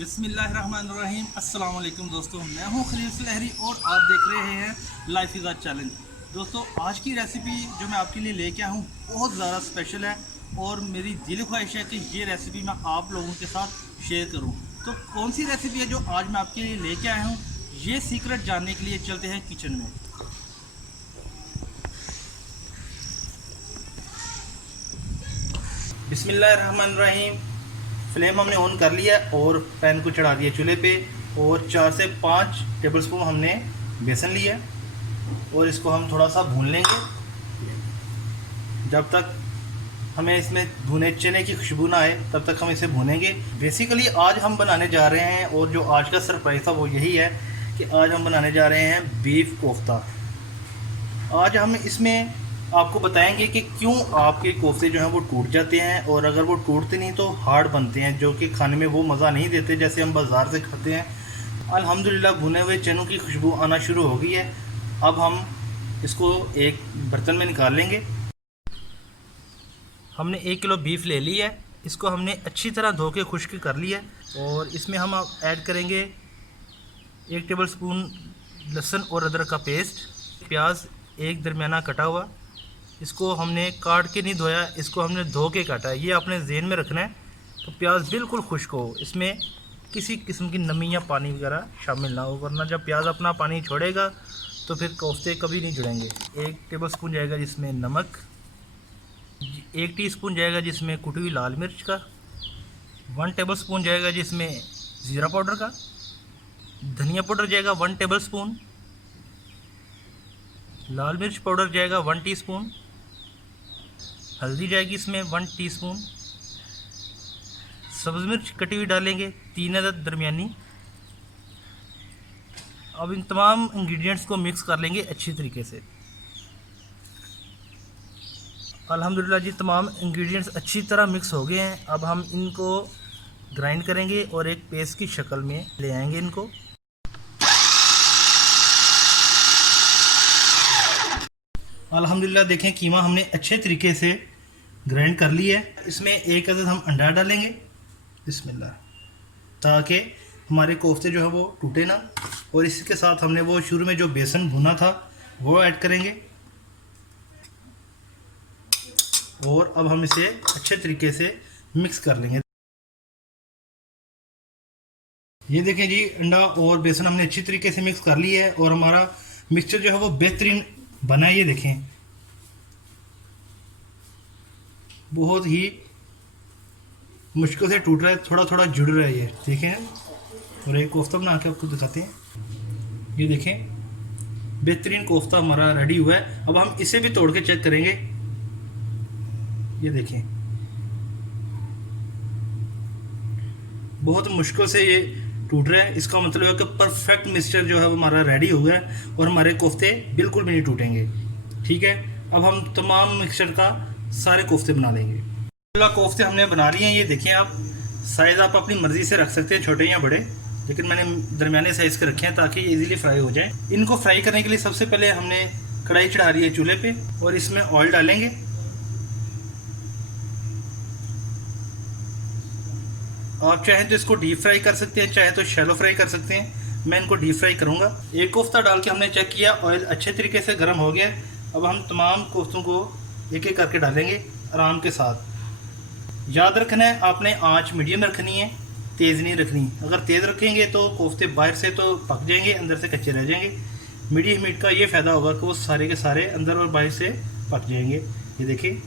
बिस्मिल्लाहिर्रहमानिर्रहीम। अस्सलाम वालेकुम दोस्तों, मैं हूं खलील लहरी और आप देख रहे हैं लाइफ इज़ अ चैलेंज। दोस्तों, आज की रेसिपी जो मैं आपके लिए लेके आया हूं बहुत ज़्यादा स्पेशल है और मेरी दिल ख्वाहिश है कि ये रेसिपी मैं आप लोगों के साथ शेयर करूं। तो कौन सी रेसिपी है जो आज मैं आपके लिए लेके आया हूं, ये सीक्रेट जानने के लिए चलते हैं किचन में। बिस्मिल्लाहिर्रहमानिर्रहीम। फ्लेम हमने ऑन कर लिया और पैन को चढ़ा दिया चूल्हे पे और 4 से 5 टेबलस्पून हमने बेसन लिया और इसको हम थोड़ा सा भून लेंगे जब तक हमें इसमें भुने चने की खुशबू ना आए, तब तक हम इसे भूनेंगे। बेसिकली आज हम बनाने जा रहे हैं और जो आज का सरप्राइज था वो यही है कि आज हम बनाने जा रहे हैं बीफ कोफ्ता। आज हम इसमें आपको बताएंगे कि क्यों आपके कोफ्ते जो हैं वो टूट जाते हैं और अगर वो टूटते नहीं तो हार्ड बनते हैं, जो कि खाने में वो मज़ा नहीं देते जैसे हम बाज़ार से खाते हैं। अल्हम्दुलिल्लाह भुने हुए चनों की खुशबू आना शुरू हो गई है। अब हम इसको एक बर्तन में निकाल लेंगे। हमने 1 किलो बीफ ले ली है, इसको हमने अच्छी तरह धो के खुश्क कर लिया है और इसमें हम ऐड करेंगे 1 टेबल स्पून लहसुन और अदरक का पेस्ट, प्याज एक दरमियाना कटा हुआ। इसको हमने काट के नहीं धोया, इसको हमने धो के काटा है, ये आपने ज़हन में रखना है। तो प्याज बिल्कुल खुश्क हो, इसमें किसी किस्म की नमी या पानी वगैरह शामिल ना हो, वरना जब प्याज अपना पानी छोड़ेगा तो फिर कोफ्ते कभी नहीं जुड़ेंगे। 1 टेबल स्पून जाएगा जिसमें नमक, 1 टीस्पून जाएगा जिसमें कुटी हुई लाल मिर्च का, 1 टेबल स्पून जाएगा जिसमें ज़ीरा पाउडर का, धनिया पाउडर जाएगा 1 टेबल स्पून, लाल मिर्च पाउडर जाएगा 1 टीस्पून, हल्दी जाएगी इसमें 1 टीस्पून, सब्ज़ मिर्च कटी हुई डालेंगे 3 अदद दरमियानी। अब इन तमाम इंग्रेडिएंट्स को मिक्स कर लेंगे अच्छी तरीके से। अल्हम्दुलिल्लाह जी, तमाम इंग्रेडिएंट्स अच्छी तरह मिक्स हो गए हैं। अब हम इनको ग्राइंड करेंगे और एक पेस्ट की शक्ल में ले आएंगे इनको। अल्हम्दुलिल्लाह देखें, कीमा हमने अच्छे तरीके से ग्राइंड कर लिया है। इसमें 1 अदद हम अंडा डालेंगे, बिस्मिल्लाह, ताकि हमारे कोफ्ते जो है वो टूटे ना। और इसके साथ हमने वो शुरू में जो बेसन भुना था वो ऐड करेंगे और अब हम इसे अच्छे तरीके से मिक्स कर लेंगे। ये देखें जी, अंडा और बेसन हमने अच्छी तरीके से मिक्स कर लिया है और हमारा मिक्सचर जो है वो बेहतरीन बना है। ये देखें, बहुत ही मुश्किल से टूट रहा है, थोड़ा थोड़ा जुड़ रहा है, ये देखें। और एक कोफ्ता बना के आपको दिखाते हैं। ये देखें, बेहतरीन कोफ्ता हमारा रेडी हुआ है। अब हम इसे भी तोड़ के चेक करेंगे। ये देखें, बहुत मुश्किल से ये टूट रहा है, इसका मतलब है कि परफेक्ट मिक्सचर जो है वो हमारा रेडी हो गया है और हमारे कोफ्ते बिल्कुल भी नहीं टूटेंगे। ठीक है, अब हम तमाम मिक्सचर का सारे कोफ्ते बना लेंगे। कोफ्ते हमने बना लिए हैं। ये देखें, आप साइज़ आप अपनी मर्ज़ी से रख सकते हैं, छोटे या बड़े, लेकिन मैंने दरमियाने साइज़ के रखे हैं ताकि ये इजीली फ्राई हो जाए। इनको फ्राई करने के लिए सबसे पहले हमने कढ़ाई चढ़ा रही है चूल्हे पे और इसमें ऑयल डालेंगे। आप चाहें तो इसको डीप फ्राई कर सकते हैं, चाहे तो शैलो फ्राई कर सकते हैं। मैं इनको डीप फ्राई करूँगा। एक कोफ्ता डाल के हमने चेक किया, ऑयल अच्छे तरीके से गर्म हो गया। अब हम तमाम कोफ्तों को एक एक करके डालेंगे आराम के साथ। याद रखना है, आपने आंच मीडियम रखनी है, तेज़ नहीं रखनी। अगर तेज़ रखेंगे तो कोफ्ते बाहर से तो पक जाएंगे, अंदर से कच्चे रह जाएंगे। मीडियम हीट का ये फ़ायदा होगा कि वो सारे के सारे अंदर और बाहर से पक जाएंगे। ये देखिए,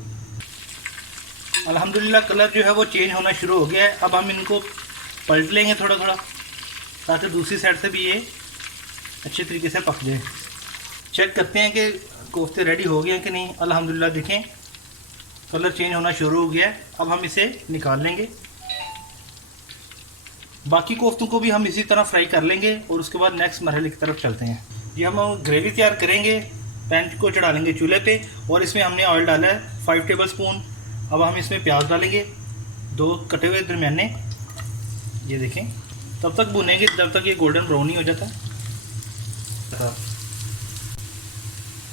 अल्हम्दुलिल्लाह कलर जो है वो चेंज होना शुरू हो गया है। अब हम इनको पलट लेंगे थोड़ा थोड़ा, ताकि दूसरी साइड से भी ये अच्छे तरीके से पक जाए। चेक करते हैं कि कोफ्ते रेडी हो गए हैं कि नहीं। अल्हम्दुलिल्लाह देखें, कलर चेंज होना शुरू हो गया है। अब हम इसे निकाल लेंगे। बाकी कोफ्तों को भी हम इसी तरह फ्राई कर लेंगे और उसके बाद नेक्स्ट मरहले की तरफ चलते हैं। ये हम ग्रेवी तैयार करेंगे। पैन को चढ़ा लेंगे चूल्हे पे और इसमें हमने ऑयल डाला है 5 टेबल स्पून। अब हम इसमें प्याज डालेंगे, 2 कटे हुए दरमियाने। ये देखें, तब तक भुनेंगे जब तक ये गोल्डन ब्राउन नहीं हो जाता।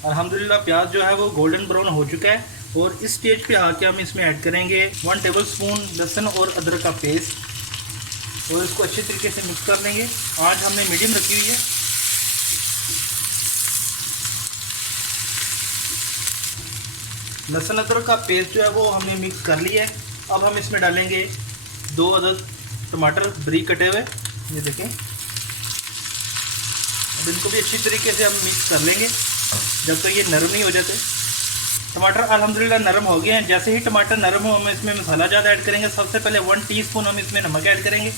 अल्हम्दुलिल्लाह प्याज जो है वो गोल्डन ब्राउन हो चुका है और इस स्टेज पे आके हम इसमें ऐड करेंगे 1 टेबल स्पून लहसुन और अदरक का पेस्ट। और इसको अच्छे तरीके से मिक्स कर लेंगे। आंच हमने मीडियम रखी हुई है। लहसुन अदरक का पेस्ट जो है वो हमने मिक्स कर लिया है। अब हम इसमें डालेंगे 2 अदद टमाटर बारीक कटे हुए, ये देखें। अब इनको भी अच्छी तरीके से हम मिक्स कर लेंगे जब तक ये नरम नहीं हो जाते। टमाटर अल्हम्दुलिल्लाह नरम हो गए हैं। जैसे ही टमाटर नरम हो हम इसमें मसाला ज़्यादा ऐड करेंगे। सबसे पहले 1 टीस्पून हम इसमें नमक ऐड करेंगे।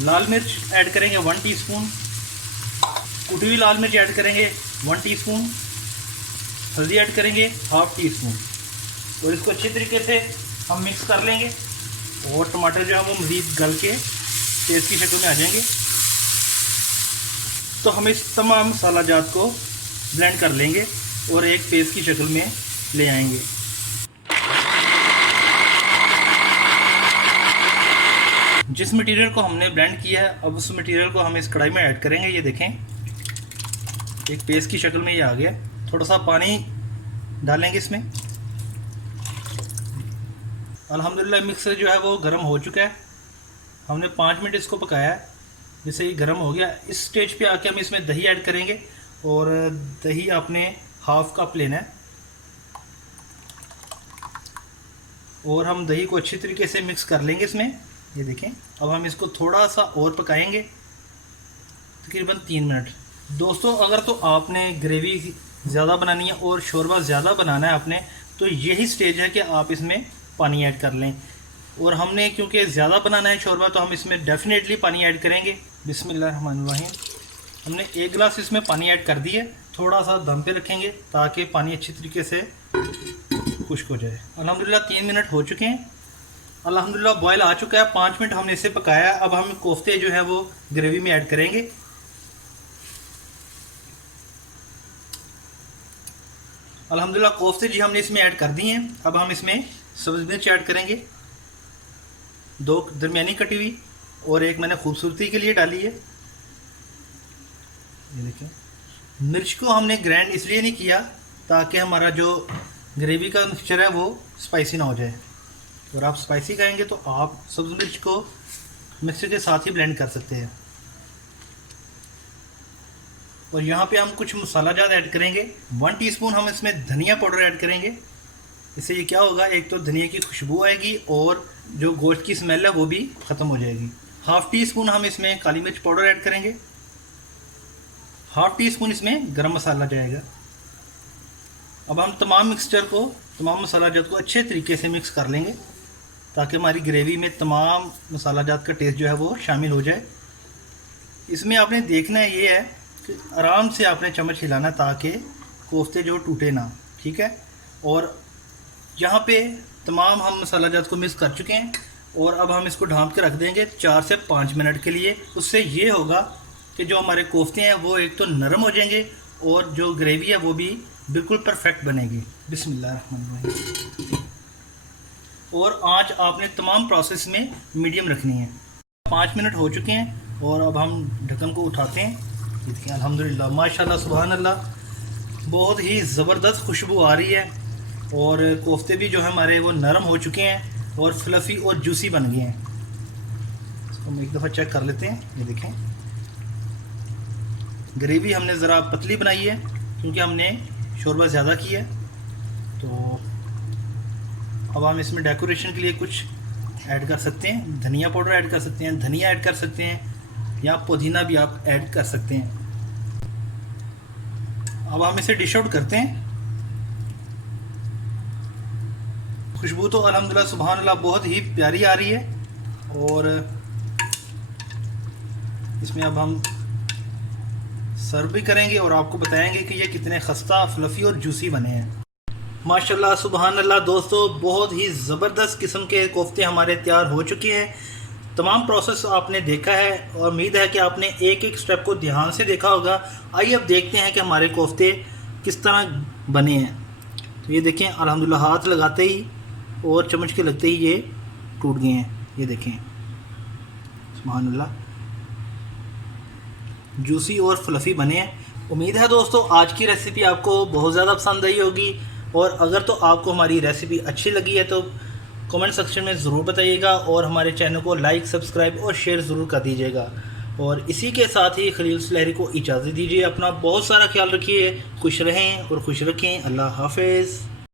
लाल मिर्च ऐड करेंगे 1 टीस्पून। कुटी हुई लाल मिर्च ऐड करेंगे 1 टीस्पून। हल्दी ऐड करेंगे 1/2 टीस्पून। और इसको अच्छी तरीके से हम मिक्स कर लेंगे और टमाटर जो है वो मज़ीद गल के पेस्ट की शक्ल में आ जाएंगे। तो हम इस तमाम मसाला जात को ब्लेंड कर लेंगे और एक पेस्ट की शक्ल में ले आएंगे। जिस मटेरियल को हमने ब्लेंड किया है अब उस मटेरियल को हम इस कढ़ाई में ऐड करेंगे। ये देखें एक पेस्ट की शक्ल में ये आ गया। थोड़ा सा पानी डालेंगे इसमें। अल्हम्दुलिल्लाह मिक्सर जो है वो गर्म हो चुका है। हमने 5 मिनट इसको पकाया है। जैसे ये गर्म हो गया इस स्टेज पे आके हम इसमें दही ऐड करेंगे और दही आपने 1/2 कप लेना है। और हम दही को अच्छी तरीके से मिक्स कर लेंगे इसमें। ये देखें अब हम इसको थोड़ा सा और पकाएंगे तकरीबन 3 मिनट। दोस्तों अगर तो आपने ग्रेवी ज़्यादा बनानी है और शोरबा ज़्यादा बनाना है आपने, तो यही स्टेज है कि आप इसमें पानी ऐड कर लें। और हमने क्योंकि ज़्यादा बनाना है शोरबा तो हम इसमें डेफिनेटली पानी ऐड करेंगे। बिस्मिल्लाहिर्रहमानिर्रहीम। हमने 1 गिलास इसमें पानी ऐड कर दिया। थोड़ा सा दम पे रखेंगे ताकि पानी अच्छी तरीके से खुश्क हो जाए। अल्हम्दुलिल्लाह 3 मिनट हो चुके हैं। अल्हम्दुलिल्लाह बॉयल आ चुका है। 5 मिनट हमने इसे पकाया। अब हम कोफ्ते जो हैं वो ग्रेवी में ऐड करेंगे। अल्हम्दुलिल्लाह कोफ्ते जी हमने इसमें ऐड कर दिए हैं। अब हम इसमें सब्ज़ मिर्च ऐड करेंगे, 2 दरमियानी कटी हुई और एक मैंने खूबसूरती के लिए डाली है। ये देखिए मिर्च को हमने ग्राइंड इसलिए नहीं किया ताकि हमारा जो ग्रेवी का मिक्सचर है वो स्पाइसी ना हो जाए। और आप स्पाइसी खाएंगे तो आप सब्ज़ मिर्च को मिक्सर के साथ ही ब्लेंड कर सकते हैं। और यहाँ पे हम कुछ मसाला जात ऐड करेंगे। 1 टीस्पून हम इसमें धनिया पाउडर ऐड करेंगे। इससे ये क्या होगा, एक तो धनिया की खुशबू आएगी और जो गोश्त की स्मेल है वो भी ख़त्म हो जाएगी। 1/2 टीस्पून हम इसमें काली मिर्च पाउडर ऐड करेंगे। 1/2 टीस्पून इसमें गरम मसाला जाएगा। अब हम तमाम मिक्सचर को, तमाम मसाला जात को अच्छे तरीके से मिक्स कर लेंगे ताकि हमारी ग्रेवी में तमाम मसाला जात का टेस्ट जो है वो शामिल हो जाए। इसमें आपने देखना है ये है कि आराम से आपने चम्मच हिलाना ताकि कोफ्ते जो टूटे ना, ठीक है। और यहाँ पे तमाम हम मसाला जात को मिक्स कर चुके हैं और अब हम इसको ढाँप के रख देंगे 4 से 5 मिनट के लिए। उससे ये होगा कि जो हमारे कोफ्ते हैं वो एक तो नरम हो जाएंगे और जो ग्रेवी है वो भी बिल्कुल परफेक्ट बनेगी। बिस्मिल्लाहिर्रहमानिर्रहीम। और आँच आपने तमाम प्रोसेस में मीडियम रखनी है। 5 मिनट हो चुके हैं और अब हम ढक्कन को उठाते हैं। देखिए अल्हम्दुलिल्लाह माशाल्लाह सुभान अल्लाह, बहुत ही ज़बरदस्त खुशबू आ रही है और कोफ्ते भी जो है हमारे वो नरम हो चुके हैं और फ्लफ़ी और जूसी बन गए हैं। इसको हम एक दफ़ा चेक कर लेते हैं। ये देखें ग्रेवी हमने ज़रा पतली बनाई है क्योंकि हमने शोरबा ज़्यादा किया है। तो अब हम इसमें डेकोरेशन के लिए कुछ ऐड कर सकते हैं। धनिया पाउडर ऐड कर सकते हैं, धनिया ऐड कर सकते हैं या पुदीना भी आप ऐड कर सकते हैं। अब हम इसे डिश आउट करते हैं। खुशबू तो अल्हम्दुलिल्लाह सुभान अल्लाह बहुत ही प्यारी आ रही है। और इसमें अब हम सर्व भी करेंगे और आपको बताएंगे कि ये कितने खस्ता, फ्लफ़ी और जूसी बने हैं। माशाल्लाह सुभान अल्लाह दोस्तों, बहुत ही ज़बरदस्त किस्म के कोफ्ते हमारे तैयार हो चुके हैं। तमाम प्रोसेस आपने देखा है और उम्मीद है कि आपने एक एक स्टेप को ध्यान से देखा होगा। आइए अब देखते हैं कि हमारे कोफ्ते किस तरह बने हैं। तो ये देखें अल्हम्दुलिल्लाह हाथ लगाते ही और चम्मच के लगते ही ये टूट गए हैं। ये देखें सुभान अल्लाह, जूसी और फ्लफ़ी बने हैं। उम्मीद है दोस्तों आज की रेसिपी आपको बहुत ज़्यादा पसंद आई होगी। और अगर तो आपको हमारी रेसिपी अच्छी लगी है तो कमेंट सेक्शन में ज़रूर बताइएगा और हमारे चैनल को लाइक, सब्सक्राइब और शेयर ज़रूर कर दीजिएगा। और इसी के साथ ही खलील सुलहरी को इजाज़त दीजिए। अपना बहुत सारा ख्याल रखिए, खुश रहें और खुश रखें। अल्लाह हाफ़िज़।